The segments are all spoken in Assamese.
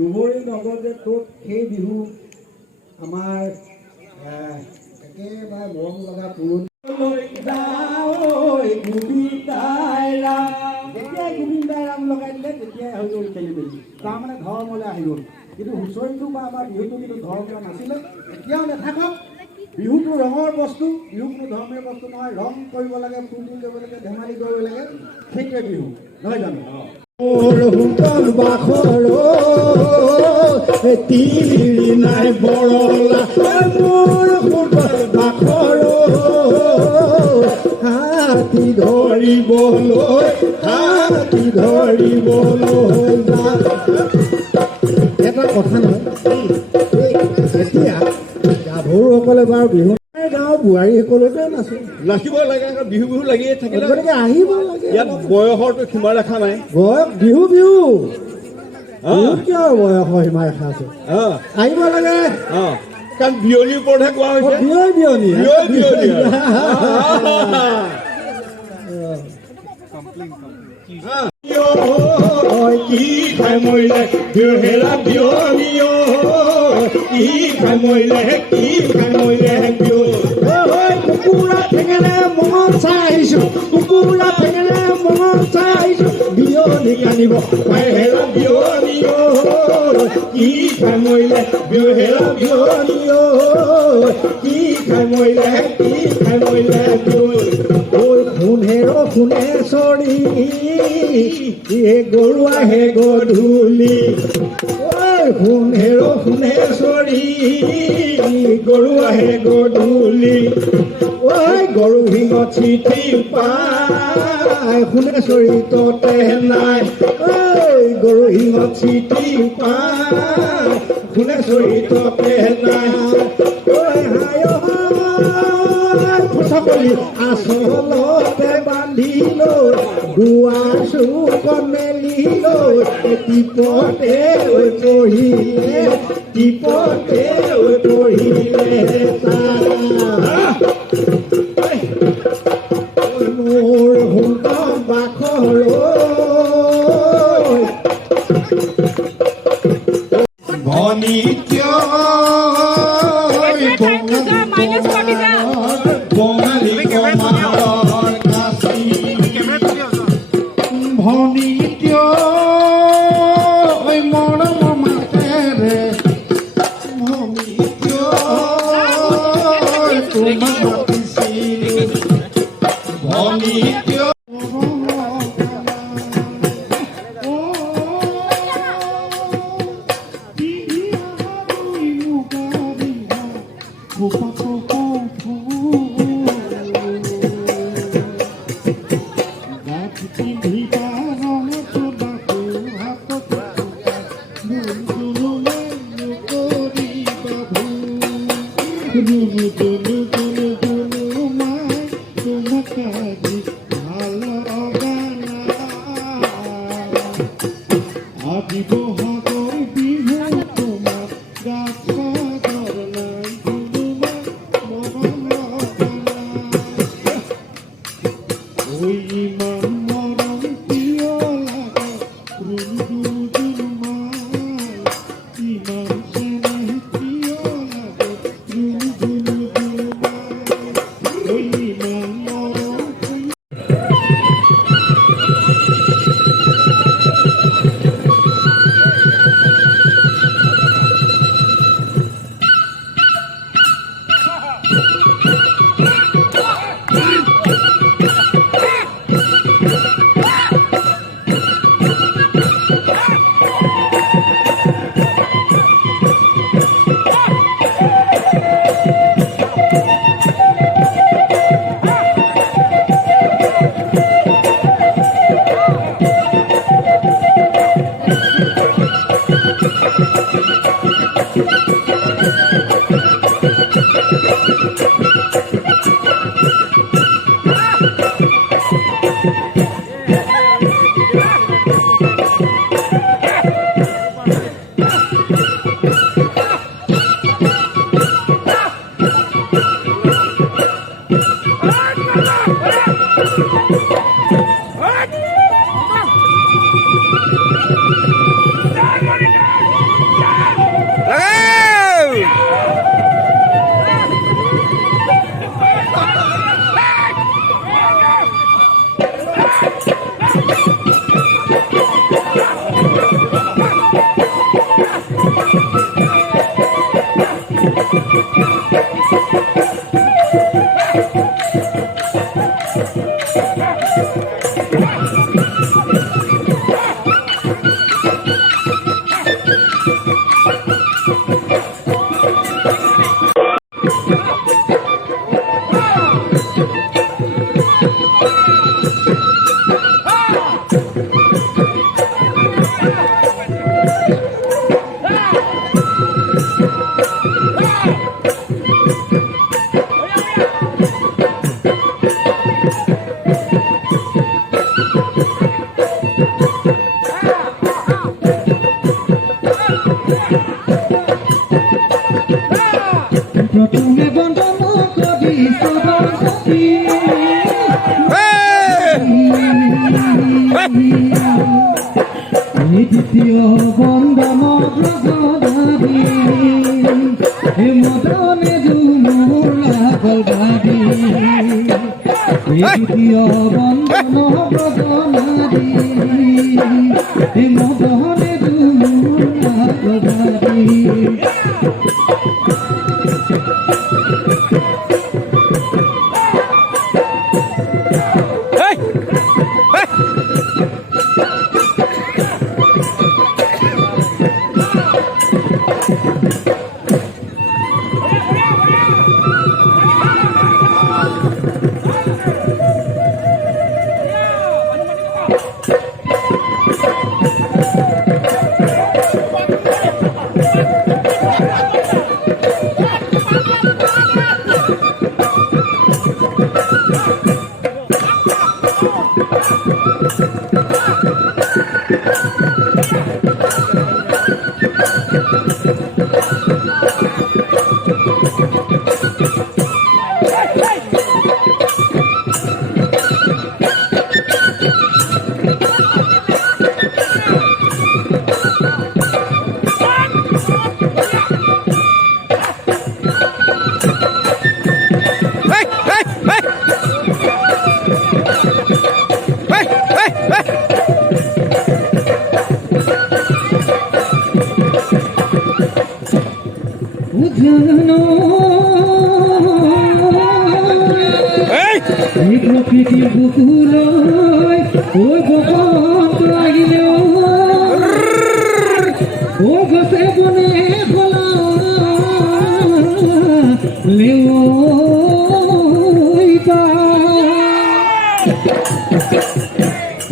দুবৰি নগদে তোত সেই বিহু আমাৰ একেবাৰে মৰম লগা যেতিয়াই গোবিন্দাই ৰাম লগাই দিলে তেতিয়াই হৈ গ'ল খেলি মেলি তাৰমানে ধৰ্মলৈ আহি গ'ল। কিন্তু হুঁচৰিটো বা আমাৰ বিহুটো কিন্তু ধৰ্মলৈ নাছিলে, এতিয়াও নাথাকক। বিহুটো ৰঙৰ বস্তু, বিহু কোনো ধৰ্মীয় বস্তু নহয়। ৰং কৰিব লাগে, ফূৰ্তি কৰিব লাগে, ধেমালি কৰিব লাগে, সেইটোৱে বিহু নহয় জানো? নাই বৰলা হাতী ধৰিবলৈ এটা কথা নহয়। এতিয়া গাভৰুসকলে বাৰু বিহু গাঁৱৰ বোৱাৰীসকলতে নাচে, নাচিব লাগে। বিহু বিহু লাগিয়ে থাকিলে গতিকে আহিব লাগে। ইয়াত বয়সৰতো সীমা ৰেখা নাই। বয়স বিহু বিহু কিয় বয়সৰ সীমা ৰেখা আছে? আহিব লাগে। কাৰণ বিয়লিৰ ওপৰতহে কোৱা হৈছে। বিয়লি কি খাই মৰিলে বিহেৰা বিয়লিও, কি খাই মৰিলে কুকুৰা ঠেঙেৰে মন চাইছো, কুকুৰা ঠেঙেৰে মন চাইছো, বিয়লি কান্দিব হেৰা বিয়লিও, কি খাই মৰিলে বিহেৰা বিয়লিও, কি খাই মৰিলে শুনে চৰি গৰু আহে গধূলি, শুনে চৰি গৰু আহে গধূলি, গৰু শিঙত চিঠি পায় শুনে চৰি ততে নাই, গৰু শিঙত চিঠি পায় শুনে চৰি ততে নাই, আচলতে বান্ধিলো দুৱাৰ চুকত মেলিলো, টিপতে পঢ়িলে মোৰ সুন্দৰ বাখৰ ভনিত্য প্রথমে বন্ধন করি সবার সাথী দ্বিতীয় বন্ধন ব্রজদারি মদনে ঝুমুর লাগল গাড়ি দ্বিতীয় বন্ধন ব্রজদারি মদনে ঝুমুর লাগল গাড়ি প্রকৃতির বুকুল ওই বসন্ত লাগিলে ও গছে বনে খোলা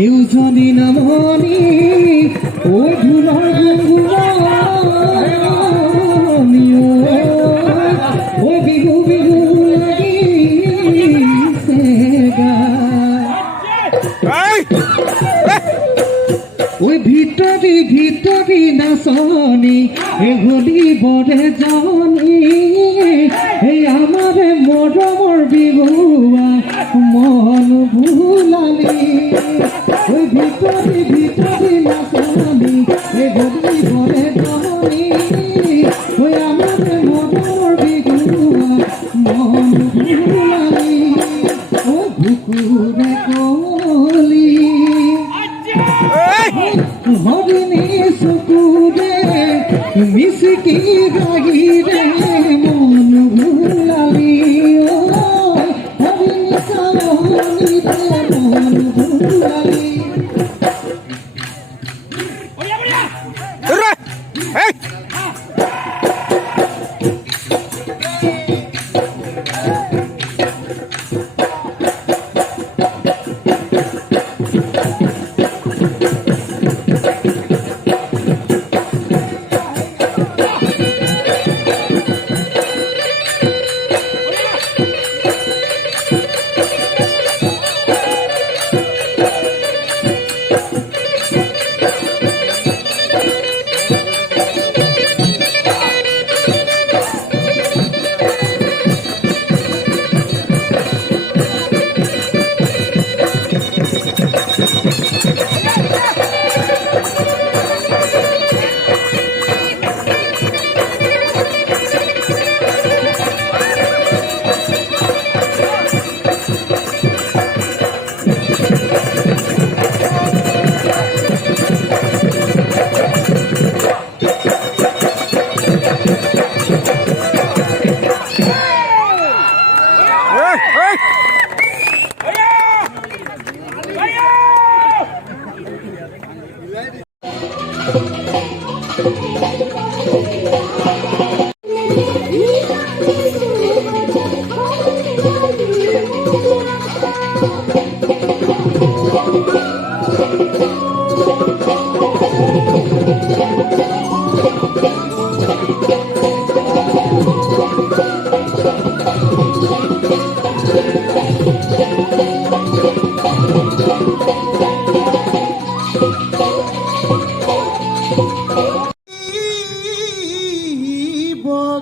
এও যদি নামনি ওই ধুলার গুঙ্গুমিও ও বিহু বিহু লাগিছে গা ওই ভিতরি নাচনি এগুলি বরে যাওনি এই আমার মরমর বিহুয়া মন ভুলালি ওই ভিতরি নাচনি এগুলি বরে যাওনি ওই আমার মরমর বিহুয়া মন ভুলালি ও বুকুরে কলি হরিণী সুকুরে মিশিকি গাহিরে মন ভুলালি ও হরিণী সামনে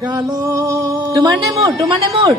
গালো তোমাৰ নে মোৰ